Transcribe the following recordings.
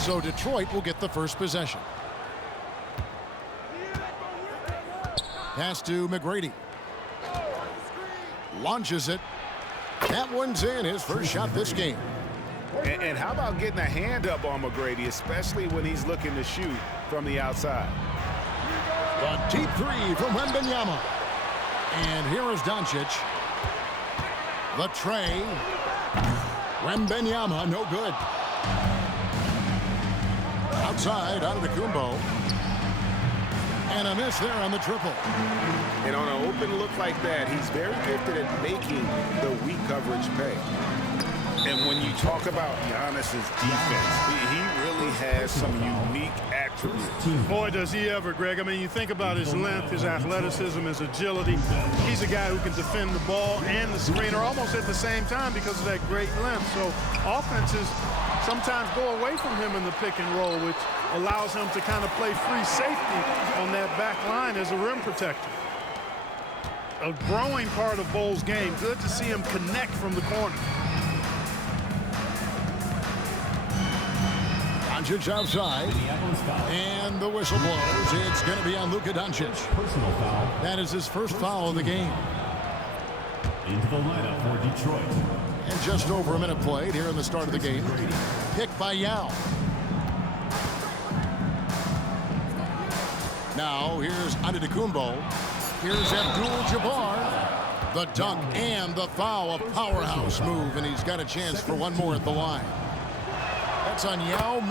So Detroit will get the first possession. Pass to McGrady. Launches it. That one's in, his first shot this game. And how about getting a hand up on McGrady, especially when he's looking to shoot from the outside? The deep three from Wembanyama. And here is Doncic. The tray. Wembanyama, no good. Outside, out of the Kumbo. And a miss there on the triple. And on an open look like that, he's very gifted at making the weak coverage pay. And when you talk about Giannis's defense, he really has some unique attributes. Boy, does he ever, Greg. I mean, you think about his length, his athleticism, his agility. He's a guy who can defend the ball and the screener almost at the same time because of that great length. So offenses sometimes go away from him in the pick and roll, which allows him to kind of play free safety on that back line as a rim protector. A growing part of Bole's game. Good to see him connect from the corner. Doncic outside, and the whistle blows. It's going to be on Luka Doncic. Personal foul. That is his first foul of the game. Into the lineup for Detroit. And just over a minute played here in the start of the game. Picked by Yao. Now here's Antetokounmpo. Here's Abdul-Jabbar. The dunk and the foul, a powerhouse move, and he's got a chance for one more at the line. That's on Yao.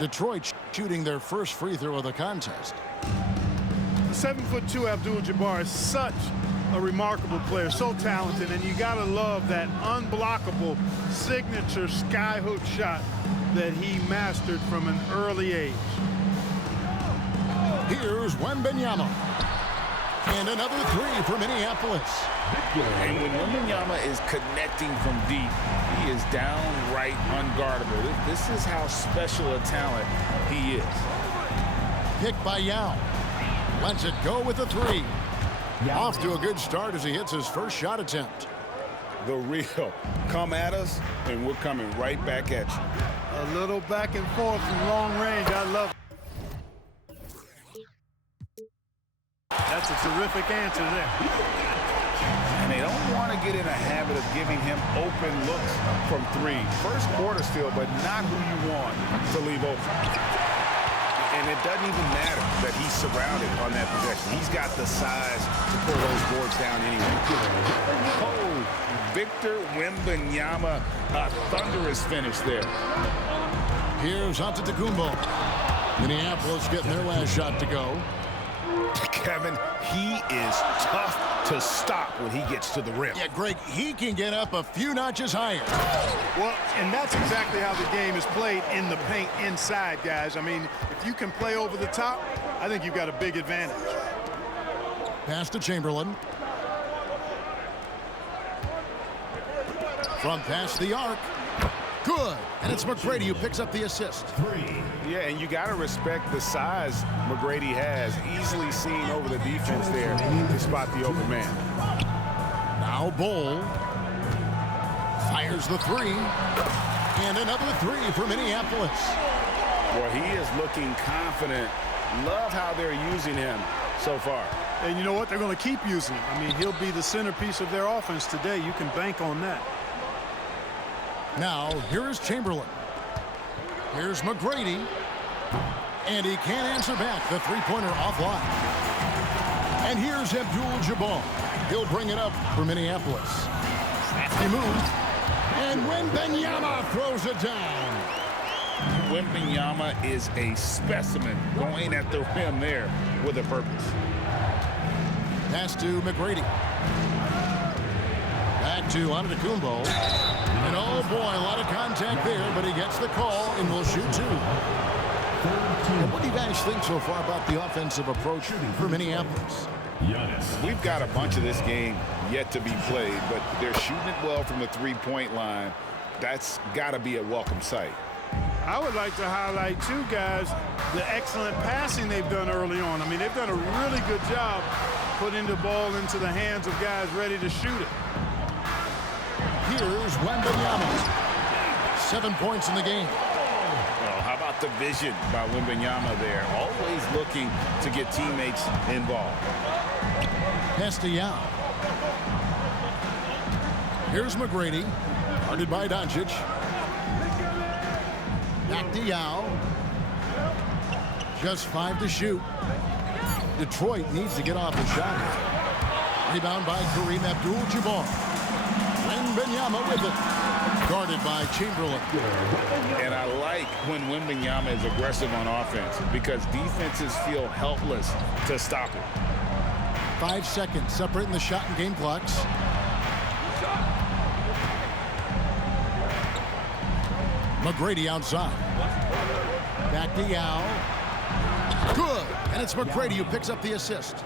Detroit shooting their first free throw of the contest. The 7'2" Abdul-Jabbar is such a remarkable player, so talented, and you gotta love that unblockable signature skyhook shot that he mastered from an early age. Here's Wembanyama. And another three for Minneapolis. And when Wembanyama is connecting from deep, he is downright unguardable. This is how special a talent he is. Picked by Yao. Lets it go with a three. Off to a good start as he hits his first shot attempt. The real come at us, and we're coming right back at you. A little back and forth from long range. I love it. That's a terrific answer there. And they don't want to get in a habit of giving him open looks from three. First quarter still, but not who you want to leave open. And it doesn't even matter that he's surrounded on that possession. He's got the size to pull those boards down anyway. Oh, Victor Wembanyama, a thunderous finish there. Here's Antetokounmpo. Minneapolis getting their last shot to go. Kevin, he is tough to stop when he gets to the rim. Yeah, Greg, he can get up a few notches higher. Well, and that's exactly how the game is played in the paint inside, guys. I mean, if you can play over the top, I think you've got a big advantage. Pass to Chamberlain. From past the arc. Good. And it's McGrady who picks up the assist. Yeah, and you got to respect the size McGrady has. Easily seen over the defense there to spot the open man. Now Bol fires the three. And another three for Minneapolis. Well, he is looking confident. Love how they're using him so far. And you know what? They're going to keep using him. I mean, he'll be the centerpiece of their offense today. You can bank on that. Now, here is Chamberlain. Here's McGrady. And he can't answer back. The three-pointer offline. And here's Abdul-Jabbar. He'll bring it up for Minneapolis. Crafty move. And Wembanyama throws it down. Wembanyama is a specimen going at the rim there with a purpose. Pass to McGrady. Back to Antetokounmpo. And oh boy, a lot of contact there, but he gets the call and will shoot two. And what do you guys think so far about the offensive approach for Minneapolis? We've got a bunch of this game yet to be played, but they're shooting it well from the three-point line. That's got to be a welcome sight. I would like to highlight, too, guys, the excellent passing they've done early on. I mean, they've done a really good job putting the ball into the hands of guys ready to shoot it. Here's Wembanyama. 7 points in the game. Well, how about the vision by Wembanyama there? Always looking to get teammates involved. Pass to Yao. Here's McGrady. Guarded by Doncic. Back to Yao. Just 5 to shoot. Detroit needs to get off the shot. Rebound by Kareem Abdul-Jabbar. Wembanyama with it. Guarded by Chamberlain. And I like when Wembanyama is aggressive on offense because defenses feel helpless to stop it. 5 seconds separating the shot and game clocks. McGrady outside. Back to Yao. Good. And it's McGrady who picks up the assist.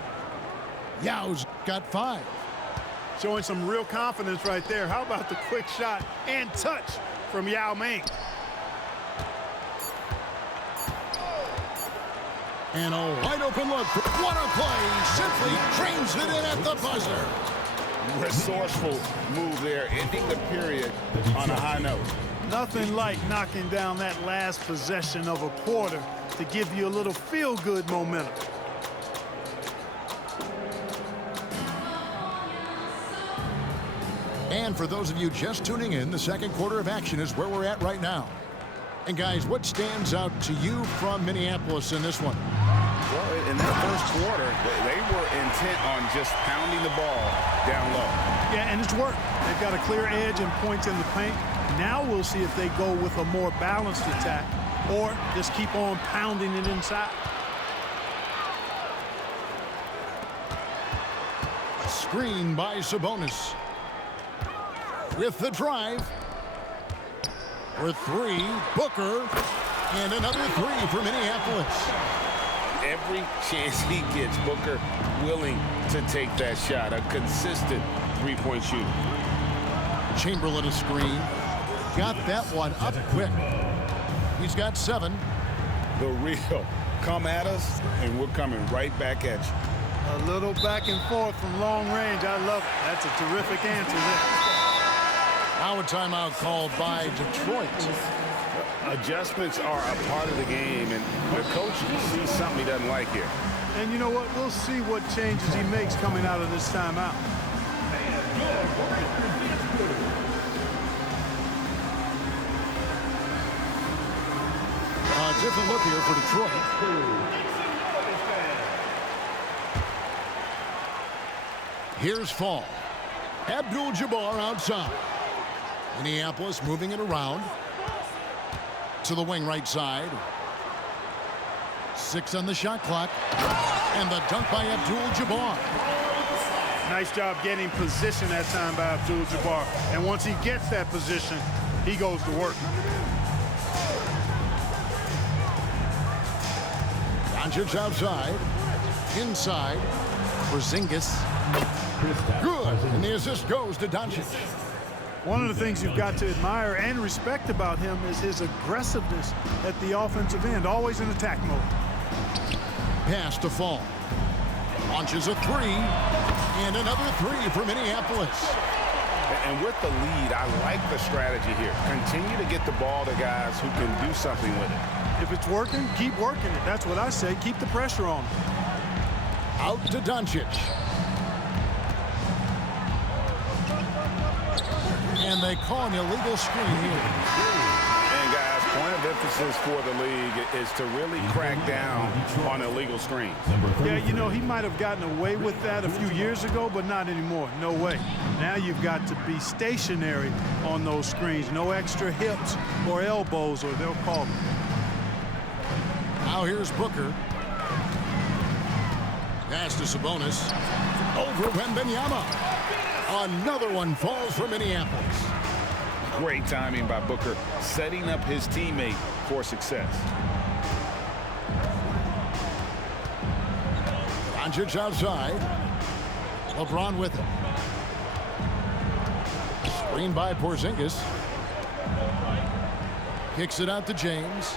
Yao's got 5. Showing some real confidence right there. How about the quick shot and touch from Yao Ming? And a wide open look. What a play. Simply trains it in at the buzzer. Resourceful move there, ending the period on a high note. Nothing like knocking down that last possession of a quarter to give you a little feel-good momentum. And for those of you just tuning in, the second quarter of action is where we're at right now. And guys, what stands out to you from Minneapolis in this one? Well, in that first quarter, they were intent on just pounding the ball down low. Yeah, and it's worked. They've got a clear edge and points in the paint. Now we'll see if they go with a more balanced attack or just keep on pounding it inside. Screen by Sabonis. With the drive. For 3, Booker. And another 3 for Minneapolis. Every chance he gets, Booker willing to take that shot. A consistent three-point shooter. Chamberlain a screen. Got that one up quick. He's got 7. The real. Come at us, and we're coming right back at you. A little back and forth from long range. I love it. That's a terrific answer there. Now a timeout called by Detroit. Adjustments are a part of the game, and the coach sees something he doesn't like here. And you know what? We'll see what changes he makes coming out of this timeout. A different look here for Detroit. Here's Fall. Abdul-Jabbar outside. Minneapolis moving it around. To the wing right side. 6 on the shot clock. And the dunk by Abdul-Jabbar. Nice job getting position that time by Abdul-Jabbar. And once he gets that position, he goes to work. Doncic outside. Inside. Porzingis. Good. And the assist goes to Doncic. One of the things you've got to admire and respect about him is his aggressiveness at the offensive end, always in attack mode. Pass to Fall. Launches a 3. And another 3 for Minneapolis. And with the lead, I like the strategy here. Continue to get the ball to guys who can do something with it. If it's working, keep working it. That's what I say. Keep the pressure on him. Out to Doncic. And they call an illegal screen here. And guys, point of emphasis for the league is to really crack down on illegal screens. Yeah, you know, he might have gotten away with that a few years ago, but not anymore. No way. Now you've got to be stationary on those screens. No extra hips or elbows, or they'll call them. Now here's Booker. Pass to Sabonis. Over Wembanyama. Another one falls for Minneapolis. Great timing by Booker, setting up his teammate for success. Doncic outside. LeBron with him. Screen by Porzingis. Kicks it out to James.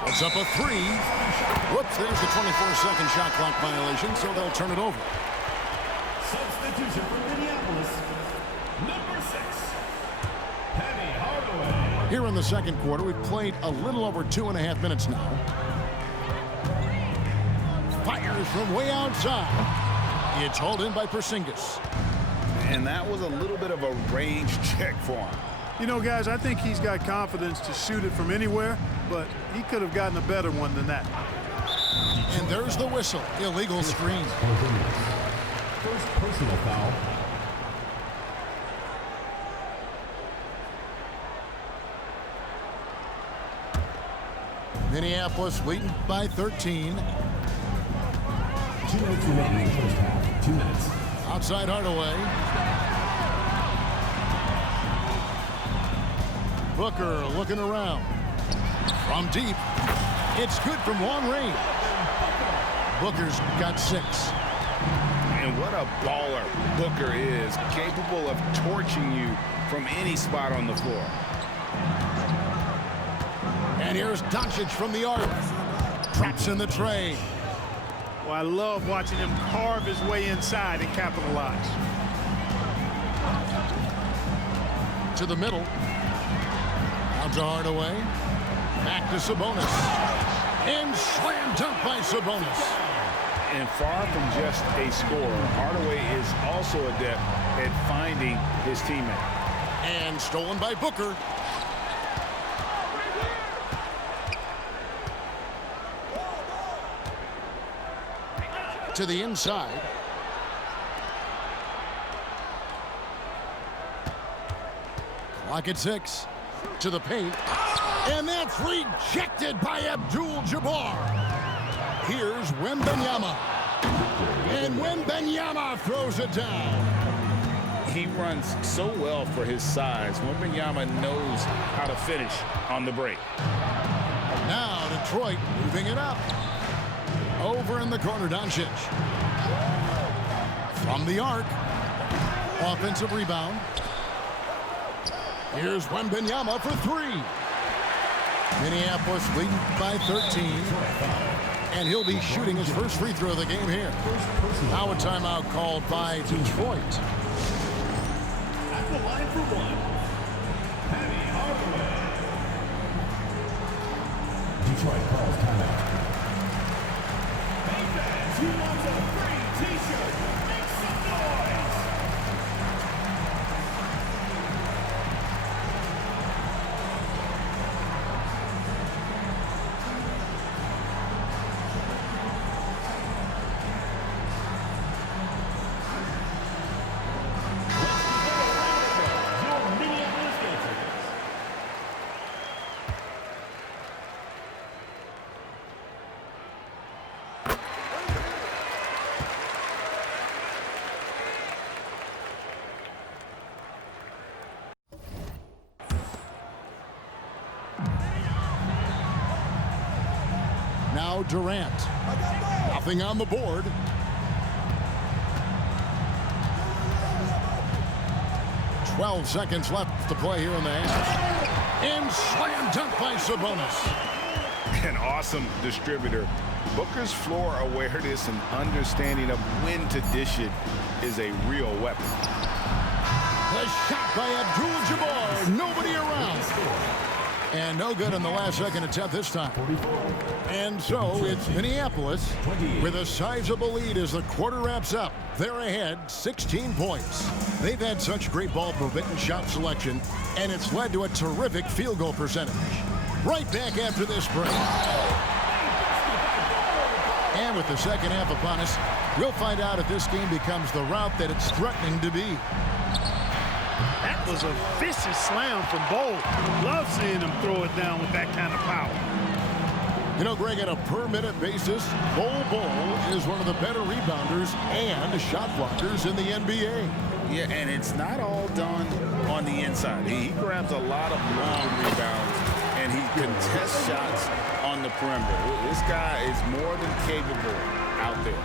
Puts up a three. Whoops, there's the 24-second shot clock violation, so they'll turn it over. Substitution for Minneapolis, number 6, Penny Hardaway. Here in the second quarter, we've played a little over 2.5 minutes now. Fires from way outside. It's hauled in by Porzingis. And that was a little bit of a range check for him. You know, guys, I think he's got confidence to shoot it from anywhere, but he could have gotten a better one than that. And there's the whistle. Illegal screen. First personal foul. Minneapolis leading by 13. 2 minutes remaining in the first half. 2 minutes. Outside Hardaway. Booker looking around. From deep. It's good from long range. Booker's got 6. And what a baller Booker is, capable of torching you from any spot on the floor. And here's Doncic from the arc. Traps in the tray. Well, I love watching him carve his way inside and capitalize. To the middle. Out to Hardaway. Back to Sabonis. And slam dunk by Sabonis. And far from just a scorer, Hardaway is also adept at finding his teammate. And stolen by Booker. To the inside. Clock at 6. To the paint. And that's rejected by Abdul-Jabbar. Here's Wembanyama. And Wembanyama throws it down. He runs so well for his size. Wembanyama knows how to finish on the break. Now Detroit moving it up. Over in the corner, Doncic. From the arc. Offensive rebound. Here's Wembanyama for 3. Minneapolis leading by 13. And he'll be shooting his first free throw of the game here. Now a timeout called by Detroit. At the line for 1, Penny Hardaway. Detroit calls timeout. Hey fans, who wants a free t-shirt? Make some noise! Now Durant. Nothing on the board. "12 seconds left to play here in the half. And slam dunk by Sabonis. An awesome distributor. Booker's floor awareness and understanding of when to dish it is a real weapon. The shot by Abdul-Jabbar. Nobody around. And no good in the last second attempt this time. And so it's Minneapolis with a sizable lead as the quarter wraps up. They're ahead 16 points. They've had such great ball movement and shot selection, and it's led to a terrific field goal percentage. Right back after this break. And with the second half upon us, we'll find out if this game becomes the route that it's threatening to be. That was a vicious slam from Bol. Love seeing him throw it down with that kind of power. You know, Greg, on a per-minute basis, Bol is one of the better rebounders and shot blockers in the NBA. Yeah, and it's not all done on the inside. He grabs a lot of long rebounds, and he contests shots on the perimeter. This guy is more than capable out there.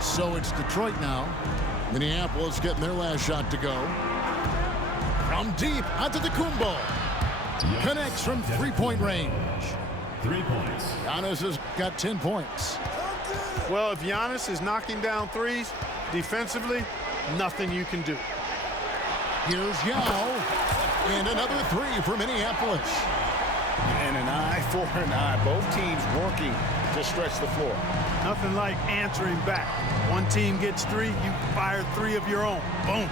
So it's Detroit now. Minneapolis getting their last shot to go. From deep, Antetokounmpo. Connects from three-point range. 3 points. Giannis has got 10 points. Well, if Giannis is knocking down threes, defensively, nothing you can do. Here's Yao. And another three for Minneapolis. And an eye for an eye. Both teams working to stretch the floor. Nothing like answering back. One team gets three, you fire three of your own. Boom.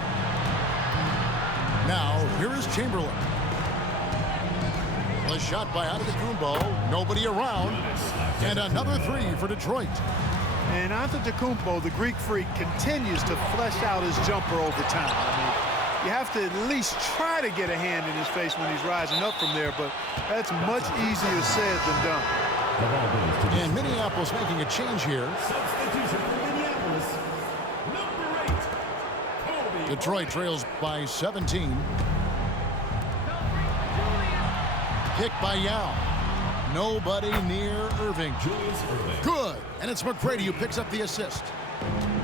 Now, here is Chamberlain. A shot by Antetokounmpo. Nobody around. And another three for Detroit. And Antetokounmpo, the Greek freak, continues to flesh out his jumper over time. I mean, you have to at least try to get a hand in his face when he's rising up from there, but that's much easier said than done. And Minneapolis making a change here. Substitution for Minneapolis. Number 8, Kobe. Detroit trails by 17. Pick by Yao. Nobody near Irving. Julius Erving. Good. And it's McGrady who picks up the assist.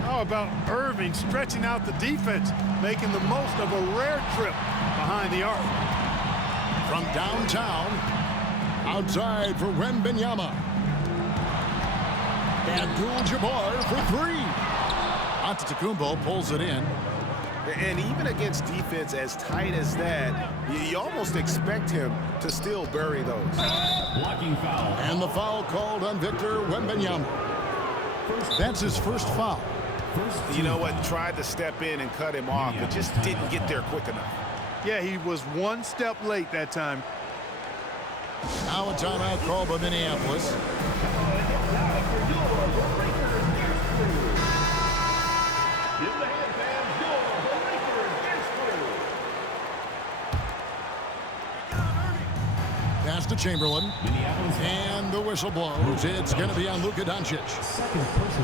How about Irving stretching out the defense, making the most of a rare trip behind the arc. From downtown, outside for Wembanyama. Abdul-Jabbar for three. Antetokounmpo pulls it in. And even against defense as tight as that, you almost expect him to still bury those. Blocking foul. And the foul called on Victor Wembanyama. That's his first foul. You know what? Tried to step in and cut him off, but just didn't get there quick enough. Yeah, he was one step late that time. Now a timeout called by Minneapolis. Pass to Chamberlain. And the whistle blows. It's going to be on Luka Doncic.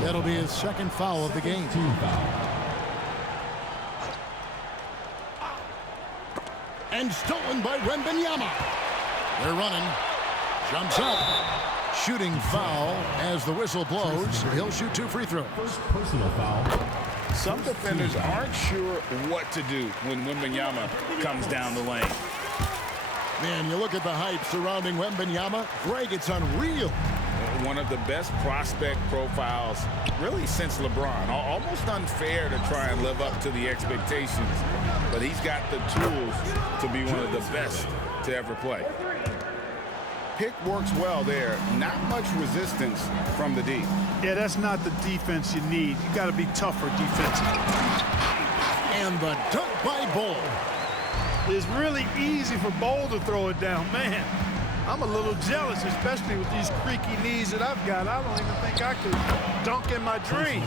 That'll be his second foul of the game. And stolen by Wembanyama. They're running. Jumps up. Shooting foul as the whistle blows. He'll shoot 2 free throws. First personal foul. Some defenders aren't sure what to do when Wembanyama comes down the lane. Man, you look at the hype surrounding Wembanyama. Greg, it's unreal. One of the best prospect profiles really since LeBron. Almost unfair to try and live up to the expectations, but he's got the tools to be one of the best to ever play. Pick works well there. Not much resistance from the D. Yeah, that's not the defense you need. You got to be tougher defensively. And the dunk by Bull. It's really easy for Bol to throw it down. Man, I'm a little jealous, especially with these creaky knees that I've got. I don't even think I could dunk in my dreams.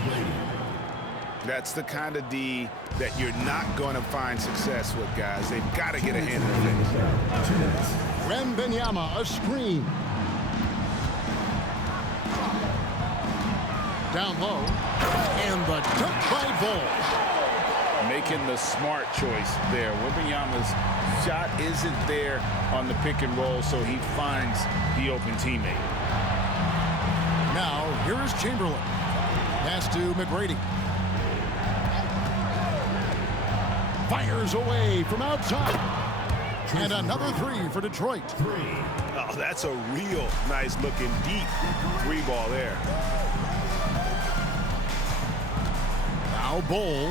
That's the kind of D that you're not going to find success with, guys. They've got to get a hand in the face. Wembanyama, a screen. Down low. And the dunk by Bull. Making the smart choice there. Wembanyama's shot isn't there on the pick and roll, so he finds the open teammate. Now, here is Chamberlain. Pass to McGrady. Fires away from outside. And another three for Detroit. Oh, that's a real nice looking deep three ball there. Now Bull.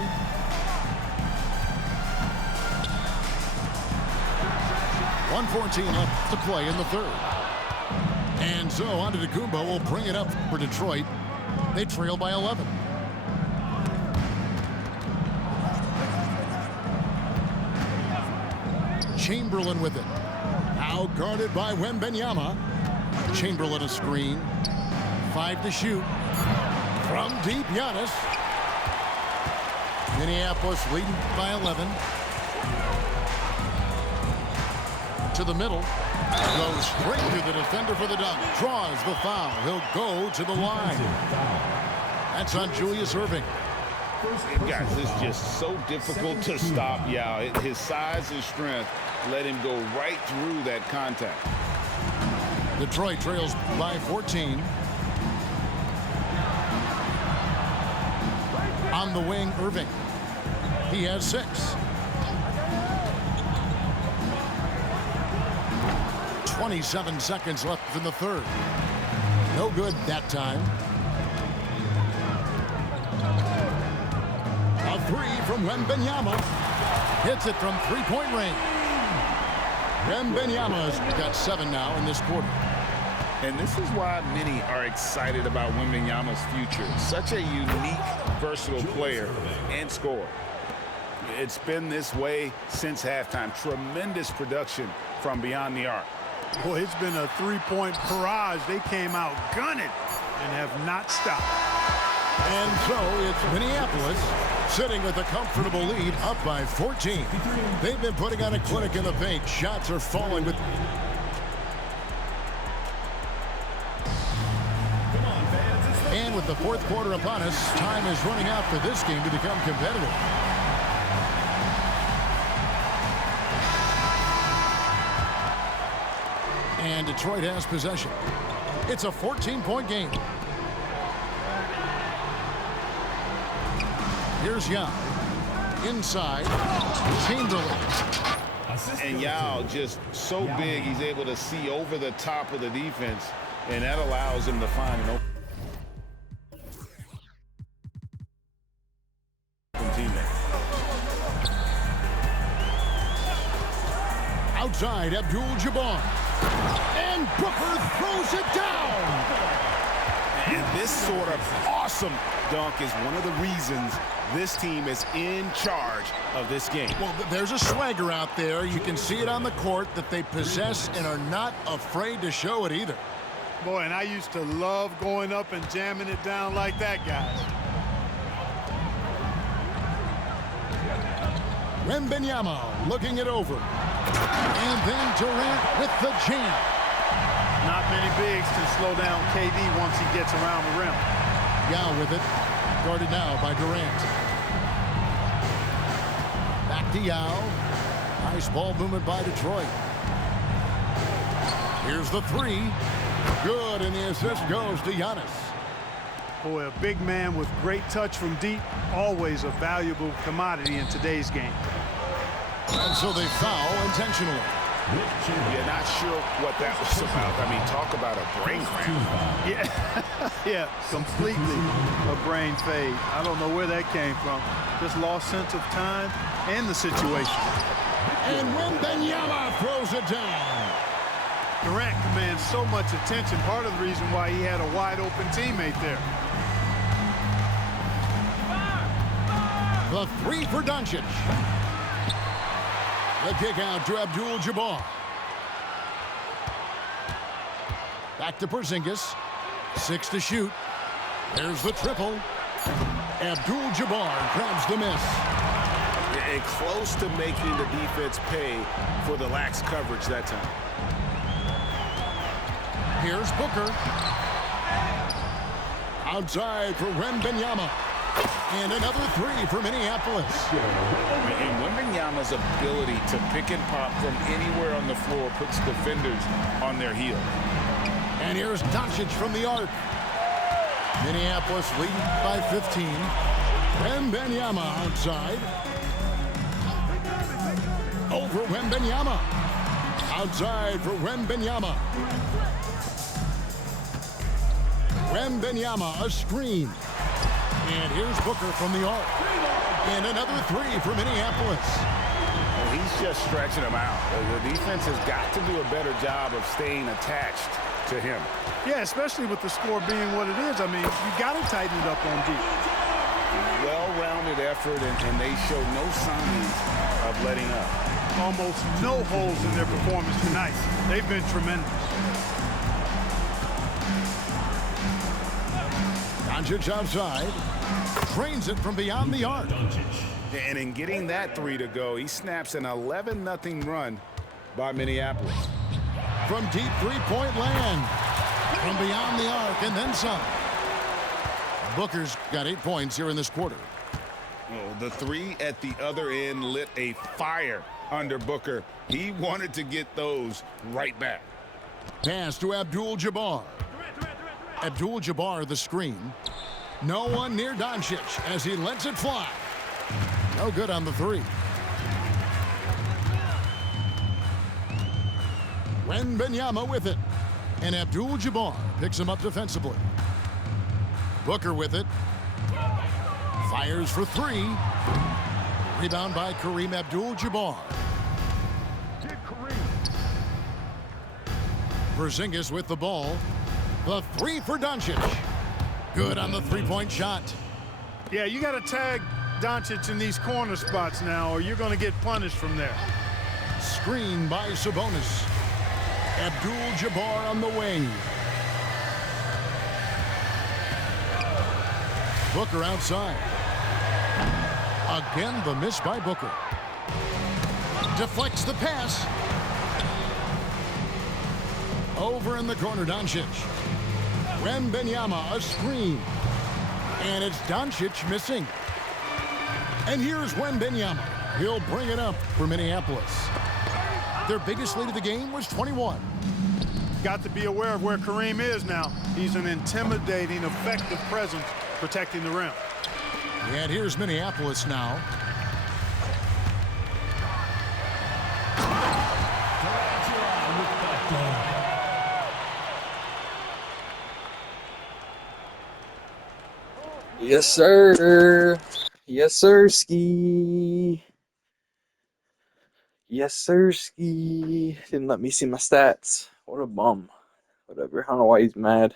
.114 left to play in the third. And so Antetokounmpo will bring it up for Detroit. They trail by 11. Chamberlain with it. Now guarded by Wembanyama. Chamberlain a screen. 5 to shoot. From deep, Giannis. Minneapolis leading by 11. To the middle. Goes straight through the defender for the dunk. Draws the foul. He'll go to the line. That's on Julius Erving. Guys, it's just so difficult to stop Yao. His size and strength let him go right through that contact. Detroit trails by 14. On the wing, Erving. He has 6. 27 seconds left in the third. No good that time. A three from Wembanyama. Hits it from three-point range. Wembanyama's got 7 now in this quarter. And this is why many are excited about Wembanyama's future. Such a unique, versatile player and scorer. It's been this way since halftime. Tremendous production from beyond the arc. Boy, it's been a three-point barrage. They came out gunning and have not stopped. And so it's Minneapolis sitting with a comfortable lead, up by 14. They've been putting on a clinic in the paint. Shots are falling with... And with the fourth quarter upon us, time is running out for this game to become competitive. And Detroit has possession. It's a 14-point game. Here's Yao. Inside. Chamberlain. And Yao just so big, he's able to see over the top of the defense, and that allows him to find an open teammate. Outside, Abdul-Jabbar. And Booker throws it down. And this sort of awesome dunk is one of the reasons this team is in charge of this game. Well, there's a swagger out there. You can see it on the court that they possess and are not afraid to show it either. Boy, and I used to love going up and jamming it down like that, guys. Wembanyama looking it over. And then Durant with the jam. Not many bigs can slow down KD once he gets around the rim. Yao with it. Guarded now by Durant. Back to Yao. Nice ball movement by Detroit. Here's the three. Good, and the assist goes to Giannis. Boy, a big man with great touch from deep, always a valuable commodity in today's game. And so they foul intentionally. You're not sure what that was about. I mean, talk about a brain cramp. Yeah, yeah, completely a brain fade. I don't know where that came from. Just lost sense of time and the situation. And Wembanyama throws it down. Durant commands so much attention. Part of the reason why he had a wide open teammate there. The three for Doncic. The kick out to Abdul-Jabbar. Back to Porzingis. 6 to shoot. There's the triple. Abdul-Jabbar grabs the miss. And close to making the defense pay for the lax coverage that time. Here's Booker. Outside for Wembanyama. And another three for Minneapolis. And Wembanyama's ability to pick and pop from anywhere on the floor puts defenders on their heels. And here's Doncic from the arc. Minneapolis leading by 15. Wembanyama outside. Over Wembanyama. Outside for Wembanyama. Wembanyama, a screen. And here's Booker from the arc. And another three for Minneapolis. Well, he's just stretching them out. The defense has got to do a better job of staying attached to him. Yeah, especially with the score being what it is. I mean, you got to tighten it up on deep. Well-rounded effort, and they show no signs of letting up. Almost no holes in their performance tonight. They've been tremendous. Doncic outside. Drains it from beyond the arc. And in getting that three to go, he snaps an 11-0 run by Minneapolis. From deep three-point land. From beyond the arc and then some. Booker's got 8 points here in this quarter. Oh, the three at the other end lit a fire under Booker. He wanted to get those right back. Pass to Abdul-Jabbar. Abdul-Jabbar the screen. No one near Doncic as he lets it fly. No good on the three. Wembanyama with it. And Abdul-Jabbar picks him up defensively. Booker with it. Fires for three. Rebound by Kareem Abdul-Jabbar. Porzingis with the ball. The three for Doncic. Good on the three-point shot. Yeah, you got to tag Doncic in these corner spots now, or you're going to get punished from there. Screen by Sabonis. Abdul-Jabbar on the wing. Booker outside. Again, the miss by Booker. Deflects the pass. Over in the corner, Doncic. Wembanyama, a screen. And it's Doncic missing. And here's Wembanyama. He'll bring it up for Minneapolis. Their biggest lead of the game was 21. Got to be aware of where Kareem is now. He's an intimidating, effective presence protecting the rim. And here's Minneapolis now. Yes, sir. Yes, sir, ski. Yes, sir, ski. Didn't let me see my stats. What a bum. Whatever. I don't know why he's mad.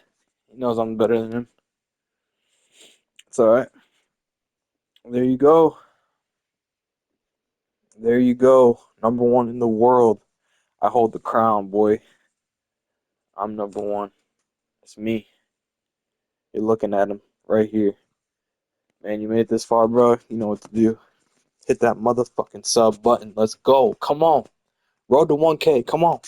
He knows I'm better than him. It's alright. There you go. There you go. Number one in the world. I hold the crown, boy. I'm number one. It's me. You're looking at him right here. Man, you made it this far, bro. You know what to do. Hit that motherfucking sub button. Let's go. Come on. Road to 1K. Come on.